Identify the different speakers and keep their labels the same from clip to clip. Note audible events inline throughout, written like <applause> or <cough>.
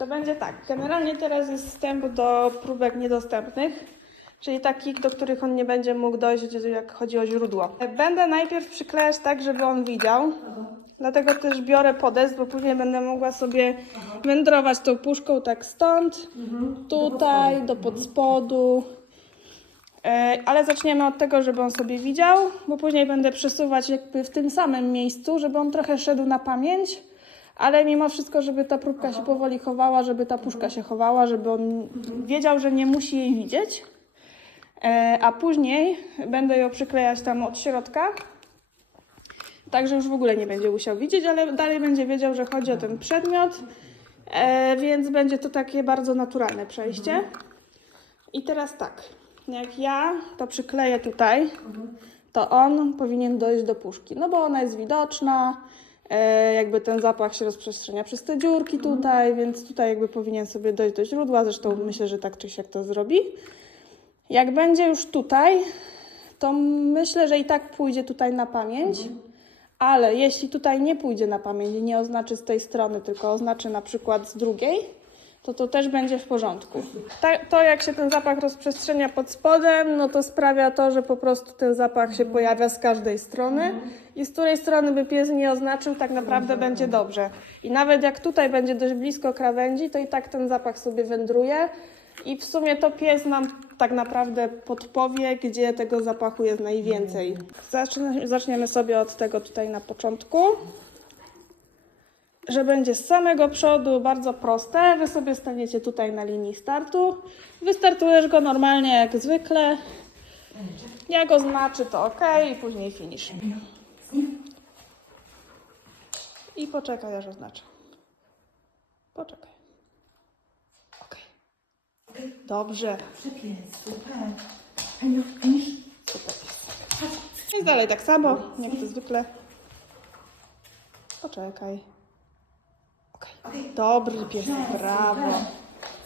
Speaker 1: To będzie tak. Generalnie teraz jest wstęp do próbek niedostępnych, czyli takich, do których on nie będzie mógł dojść, jak chodzi o źródło. Będę najpierw przyklejać tak, żeby on widział. Dlatego też biorę podest, bo później będę mogła sobie wędrować tą puszką tak stąd, tutaj, do podspodu. E, Ale zaczniemy od tego, żeby on sobie widział, bo później będę przesuwać jakby w tym samym miejscu, żeby on trochę szedł na pamięć, ale mimo wszystko, żeby ta próbka się powoli chowała, żeby ta puszka się chowała, żeby on wiedział, że nie musi jej widzieć. E, A później będę ją przyklejać tam od środka, tak że już w ogóle nie będzie musiał widzieć, ale dalej będzie wiedział, że chodzi o ten przedmiot, e, więc będzie to takie bardzo naturalne przejście. I teraz tak, jak ja to przykleję tutaj, to on powinien dojść do puszki, no bo ona jest widoczna, jakby ten zapach się rozprzestrzenia przez te dziurki tutaj, więc tutaj jakby powinien sobie dojść do źródła, zresztą myślę, że tak czy siak to zrobi. Jak będzie już tutaj, to myślę, że i tak pójdzie tutaj na pamięć, ale jeśli tutaj nie pójdzie na pamięć i nie oznaczy z tej strony, tylko oznaczy na przykład z drugiej, to to też będzie w porządku. Ta, to jak się ten zapach rozprzestrzenia pod spodem, no to sprawia to, że po prostu ten zapach się pojawia z każdej strony i z której strony by pies nie oznaczył, tak naprawdę będzie dobrze. I nawet jak tutaj będzie dość blisko krawędzi, to i tak ten zapach sobie wędruje i w sumie to pies nam tak naprawdę podpowie, gdzie tego zapachu jest najwięcej. Zaczniemy, sobie od tego tutaj na początku że będzie z samego przodu bardzo proste. Wy sobie staniecie tutaj na linii startu. Wystartujesz go normalnie jak zwykle. Jak oznaczy to OK i później finish. I poczekaj aż oznaczę. Poczekaj. OK. Dobrze.
Speaker 2: Super.
Speaker 1: Jest dalej tak samo, jak to zwykle. Poczekaj. Dobry pies, brawo.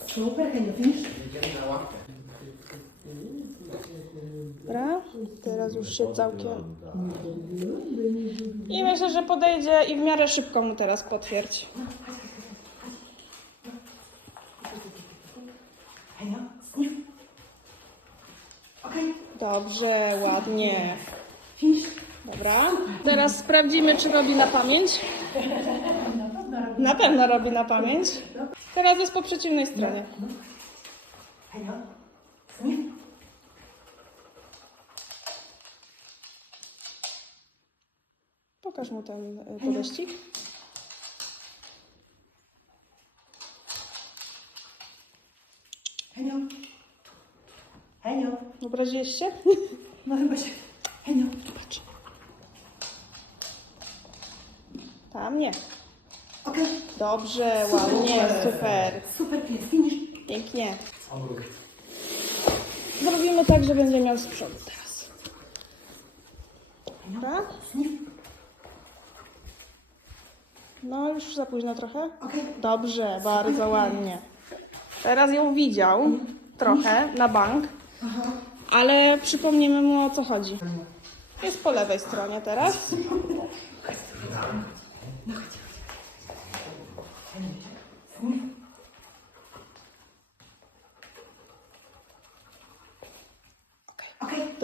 Speaker 2: Super, Heniu, finish.
Speaker 1: Dobra, teraz już się całkiem. I myślę, że podejdzie i w miarę szybko mu teraz potwierdź. Dobrze, ładnie. Dobra, teraz sprawdzimy, czy robi na pamięć. Na pewno robi na pamięć. Teraz jest po przeciwnej stronie. Pokaż mu ten y, podeścik.
Speaker 2: Heniu. Heniu.
Speaker 1: Obraziłeś się?
Speaker 2: No chyba się. Heniu.
Speaker 1: Patrz. Tam nie.
Speaker 2: Okej.
Speaker 1: Dobrze, ładnie, super.
Speaker 2: Super finish.
Speaker 1: Pięknie. Zrobimy tak, że będzie miał z przodu teraz. Dobra?
Speaker 2: Sniff.
Speaker 1: No już za późno trochę.
Speaker 2: Okej.
Speaker 1: Dobrze, bardzo ładnie. Teraz ją widział trochę na bank, ale przypomnimy mu o co chodzi. Jest po lewej stronie teraz. <laughs>
Speaker 2: Sniff.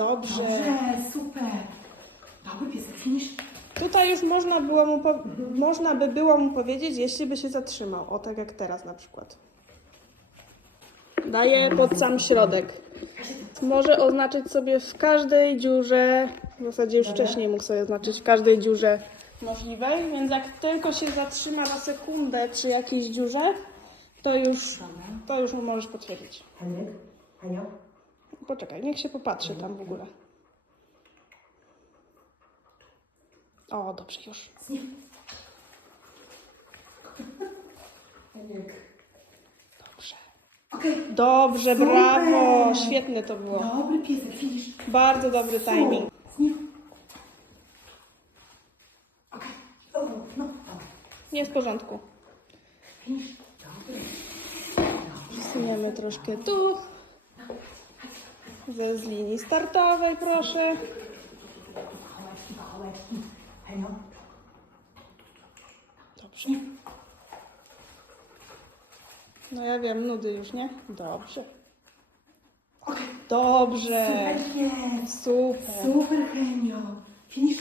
Speaker 1: Dobrze.
Speaker 2: Dobrze, super. Dobry piesek, finish.
Speaker 1: Tutaj już można, było mu po, można by było mu powiedzieć, jeśli by się zatrzymał. O tak jak teraz na przykład. Daję pod sam środek. Może oznaczyć sobie w każdej dziurze, w zasadzie już wcześniej mógł sobie oznaczyć w każdej dziurze możliwej, więc jak tylko się zatrzyma na sekundę przy jakiejś dziurze, to już, to już mu możesz potwierdzić.
Speaker 2: Heniek. Heniu.
Speaker 1: Poczekaj, niech się popatrzy tam w ogóle. O, dobrze, już. Dobrze. Dobrze,
Speaker 2: Super.
Speaker 1: brawo! Świetne to było.
Speaker 2: Dobry piesek, finish.
Speaker 1: Bardzo dobry timing.
Speaker 2: Sniff. Okej. O, no, dobra.
Speaker 1: Jest w porządku.
Speaker 2: Dobry.
Speaker 1: Troszkę tu. Ze z linii startowej, proszę. Dobrze. No ja wiem, nudy już, nie? Dobrze. Dobrze. Super.
Speaker 2: Super. Henio. Finish.